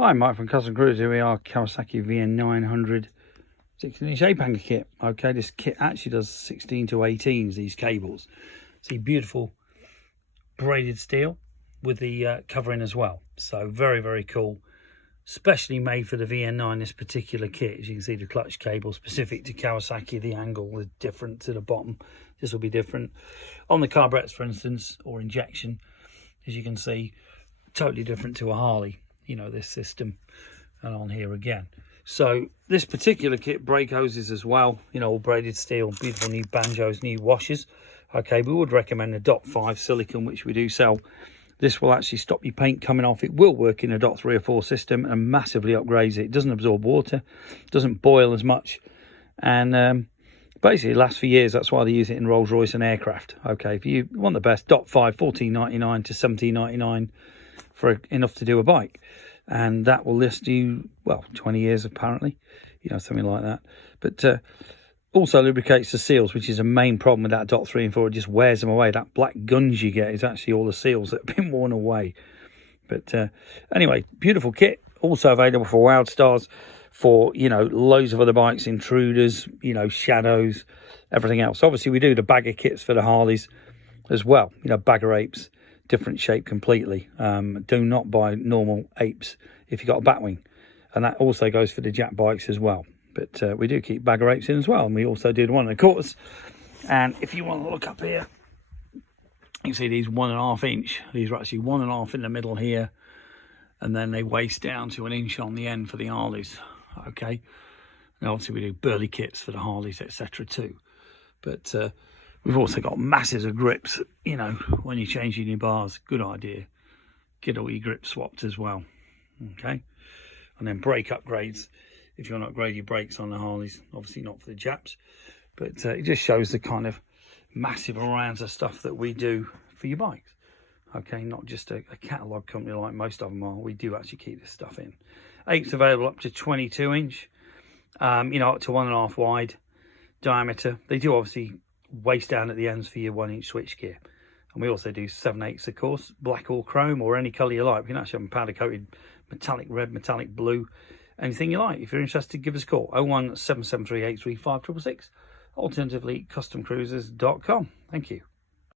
Hi, Mike from Custom Cruiser. Here we are, Kawasaki VN900 16-inch apehanger kit. Okay, this kit actually does 16 to 18s, these cables. See, beautiful braided steel with the covering as well. So very, very cool. Specially made for the VN9, this particular kit. As you can see, the clutch cable specific to Kawasaki. The angle is different to the bottom. This will be different. On the carburetors, for instance, or injection, as you can see, totally different to a Harley. You know, this system, and on here again. So this particular kit, brake hoses as well, you know, all braided steel, beautiful new banjos, new washers. Okay, we would recommend the dot 5 silicone, which we do sell. This will actually stop your paint coming off. It will work in a dot 3 or 4 system and massively upgrades it. It doesn't absorb water, doesn't boil as much, and basically it lasts for years. That's why they use it in Rolls-Royce and aircraft. Okay, if you want the best, dot 5, $14.99 to $17.99 for enough to do a bike, and that will last you, well, 20 years apparently, you know, something like that. But also lubricates the seals, which is a main problem with that dot 3 and 4. It just wears them away. That black gunge you get is actually all the seals that have been worn away. But anyway, beautiful kit, also available for Wildstars, for, you know, loads of other bikes, Intruders, you know, Shadows, everything else. Obviously we do the bagger kits for the Harleys as well, you know, bagger apes, different shape completely. Do not buy normal apes if you've got a batwing, and that also goes for the Jack bikes as well. But we do keep bagger apes in as well, and we also did 1.25. And if you want to look up here, you can see these 1.5 inch. These are actually 1.5 in the middle here, and then they waist down to 1 inch on the end for the Harleys. Okay, now obviously we do burly kits for the Harleys, etc. too. But we've also got masses of grips, you know, when you're changing your bars. Good idea. Get all your grips swapped as well. Okay. And then brake upgrades. If you want to upgrade your brakes on the Harleys, obviously not for the Japs. But it just shows the kind of massive rounds of stuff that we do for your bikes. Okay, not just a catalogue company like most of them are. We do actually keep this stuff in. Apes available up to 22 inch. You know, up to 1.5 wide diameter. They do obviously waist down at the ends for your 1 inch switch gear, and we also do 7/8 of course, black or chrome or any color you like. We can actually have them powder coated, metallic red, metallic blue, anything you like. If you're interested, give us a call, 01773 835 666. Alternatively, customcruisers.com. Thank you.